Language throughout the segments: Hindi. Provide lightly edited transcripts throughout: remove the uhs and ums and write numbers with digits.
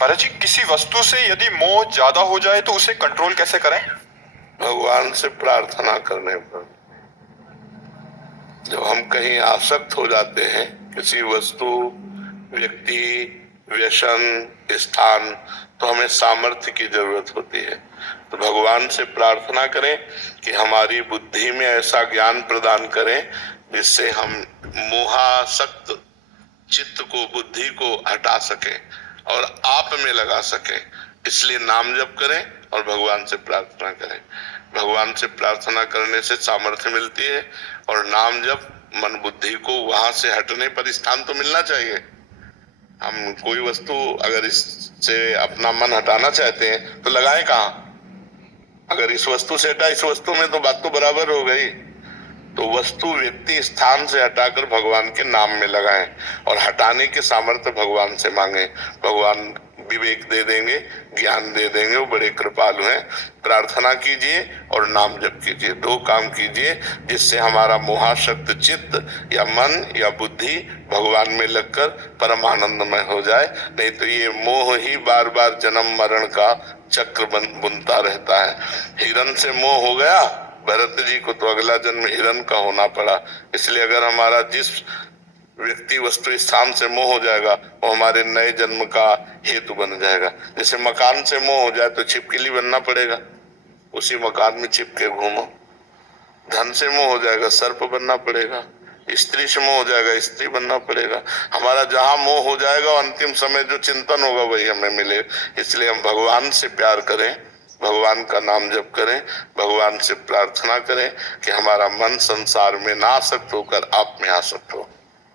महाराज जी, किसी वस्तु से यदि मोह ज्यादा हो जाए तो उसे कंट्रोल कैसे करें? भगवान से प्रार्थना करने पर। जब हम कहीं आसक्त हो जाते हैं, किसी वस्तु, व्यक्ति, व्यसन, स्थान, तो हमें सामर्थ्य की जरूरत होती है। तो भगवान से प्रार्थना करें कि हमारी बुद्धि में ऐसा ज्ञान प्रदान करें जिससे हम मोहासक्त चित्त को, बुद्धि को हटा सके और आप में लगा सके। इसलिए नाम जप करें और भगवान से प्रार्थना करें। भगवान से प्रार्थना करने से सामर्थ्य मिलती है और नाम जप मन बुद्धि को वहां से हटने पर स्थान तो मिलना चाहिए। हम कोई वस्तु अगर इससे अपना मन हटाना चाहते हैं तो लगाएं कहाँ? अगर इस वस्तु से हटा इस वस्तु में, तो बात तो बराबर हो गई। तो वस्तु, व्यक्ति, स्थान से हटाकर भगवान के नाम में लगाएं और हटाने के सामर्थ्य भगवान से मांगे। भगवान विवेक दे देंगे, ज्ञान दे देंगे, वो बड़े कृपालु हैं। प्रार्थना कीजिए और नाम जप कीजिए, दो काम कीजिए जिससे हमारा मोहाशक्त चित्त या मन या बुद्धि भगवान में लगकर परमानंदमय हो जाए। नहीं तो ये मोह ही बार बार जन्म मरण का चक्र बुनता रहता है। हिरण से मोह हो गया भरत जी को, तो अगला जन्म हिरण का होना पड़ा। इसलिए अगर हमारा जिस व्यक्ति, वस्तु, स्थान से मोह हो जाएगा वो हमारे नए जन्म का हेतु बन जाएगा। जैसे मकान से मोह हो जाए तो छिपकली बनना पड़ेगा, उसी मकान में छिपके घूमो। धन से मोह हो जाएगा, सर्प बनना पड़ेगा। स्त्री से मोह हो जाएगा, स्त्री बनना पड़ेगा। हमारा जहां मोह हो जाएगा अंतिम समय जो चिंतन होगा वही हमें मिले। इसलिए हम भगवान से प्यार करें, भगवान का नाम जप करें, भगवान से प्रार्थना करें कि हमारा मन संसार में ना आसक्त होकर आप में आसक्त हो।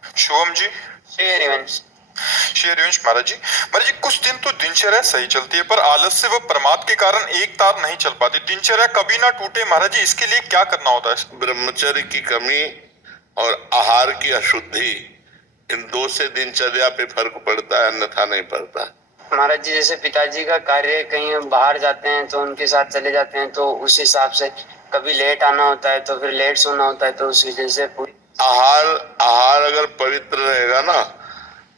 शुभम जी। श्री हरिवंश महाराज जी, कुछ दिन तो दिनचर्या सही चलती है पर आलस्य व प्रमाद के कारण एक तार नहीं चल पाती। दिनचर्या कभी ना टूटे महाराज जी, इसके लिए क्या करना होता है? ब्रह्मचर्य की कमी और आहार की अशुद्धि, इन दो से दिनचर्या पे फर्क पड़ता है, अन्यथा नहीं पड़ता। महाराज जी, जैसे पिताजी का कार्य कहीं बाहर जाते हैं तो उनके साथ चले जाते हैं, तो उस हिसाब से कभी लेट आना होता है तो फिर लेट सोना होता है, तो उस वजह से पूरी आहार अगर पवित्र रहेगा ना,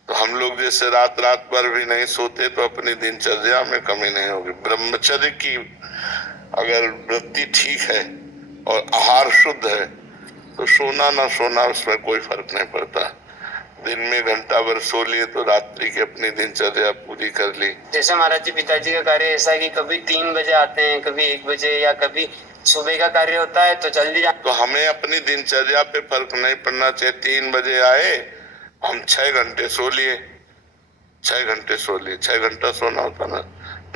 तो हम लोग जैसे रात भर भी नहीं सोते तो अपनी दिनचर्या में कमी नहीं होगी। ब्रह्मचर्य की अगर वृत्ति ठीक है और आहार शुद्ध है तो सोना ना सोना उसमें कोई फर्क नहीं पड़ता। दिन में घंटा भर सो लिए तो रात्रि की अपनी दिनचर्या पूरी कर ली। जैसे महाराज जी, पिताजी का कार्य ऐसा है कि कभी 3 बजे आते हैं, कभी 1 बजे, या कभी सुबह का कार्य होता है तो जल्दी तो हमें अपनी दिनचर्या पे फर्क नहीं पड़ना चाहिए। 3 बजे आए, हम 6 घंटे सो लिए, 6 घंटे सो लिए, 6 घंटा सोना होता ना।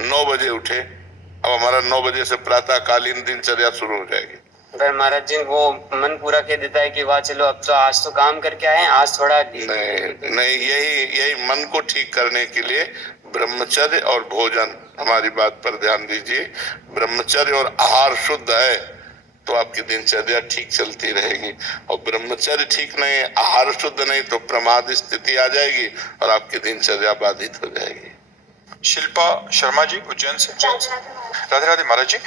9 बजे उठे, अब हमारा 9 बजे से प्रातःकालीन दिनचर्या शुरू हो जाएगी। फिर महाराज जी वो मन पूरा कह देता है कि वाह चलो अब तो आज तो काम करके आए, आज थोड़ा नहीं, यही मन को ठीक करने के लिए ब्रह्मचर्य और भोजन, हमारी बात पर ध्यान दीजिए। ब्रह्मचर्य और आहार शुद्ध है तो आपकी दिनचर्या ठीक चलती रहेगी, और ब्रह्मचर्य ठीक नहीं, आहार शुद्ध नहीं, तो प्रमाद स्थिति आ जाएगी और आपकी दिनचर्या बाधित हो जाएगी। शिल्पा शर्मा जी, उज्जैन से। राधे राधे महाराज जी।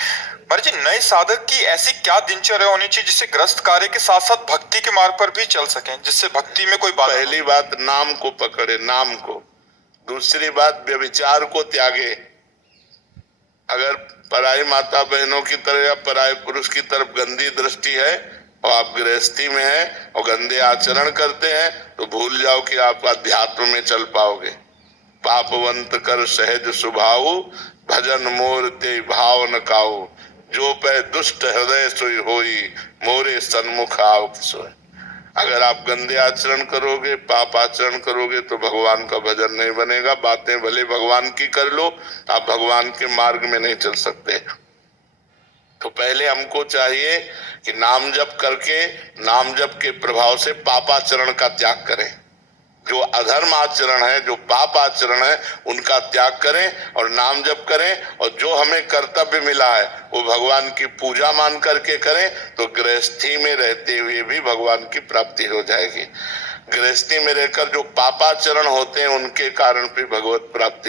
नए साधक की ऐसी क्या दिनचर्या होनी चाहिए जिससे ग्रस्त कार्य के साथ साथ भक्ति के मार्ग पर भी चल सकें, जिससे भक्ति में कोई बाधा? पहली बात नाम को पकड़े, नाम को। दूसरी बात व्यभिचार को त्यागे। अगर पराई माता बहनों की तरफ या पराई पुरुष की तरफ गंदी दृष्टि है और आप गृहस्थी में हैं और गंदे आचरण करते हैं तो भूल जाओ कि आप अध्यात्म में चल पाओगे। पापवंत कर सहज सुभाऊ, भजन मोर ते भाव न काऊ, जो पे दुष्ट हृदय सोई होई, मोरे सन्मुख आओ सोए। अगर आप गंदे आचरण करोगे, पाप आचरण करोगे तो भगवान का भजन नहीं बनेगा। बातें भले भगवान की कर लो, आप भगवान के मार्ग में नहीं चल सकते। तो पहले हमको चाहिए कि नाम जप करके, नाम जप के प्रभाव से पापाचरण का त्याग करें। जो अधर्म आचरण है, जो पाप आचरण है, उनका त्याग करें और नाम जप करें, और जो हमें कर्तव्य मिला है वो भगवान की पूजा मान करके करें, तो गृहस्थी में रहते हुए भी भगवान की प्राप्ति हो जाएगी। गृहस्थी में रहकर जो पापाचरण होते हैं उनके कारण भी भगवत प्राप्ति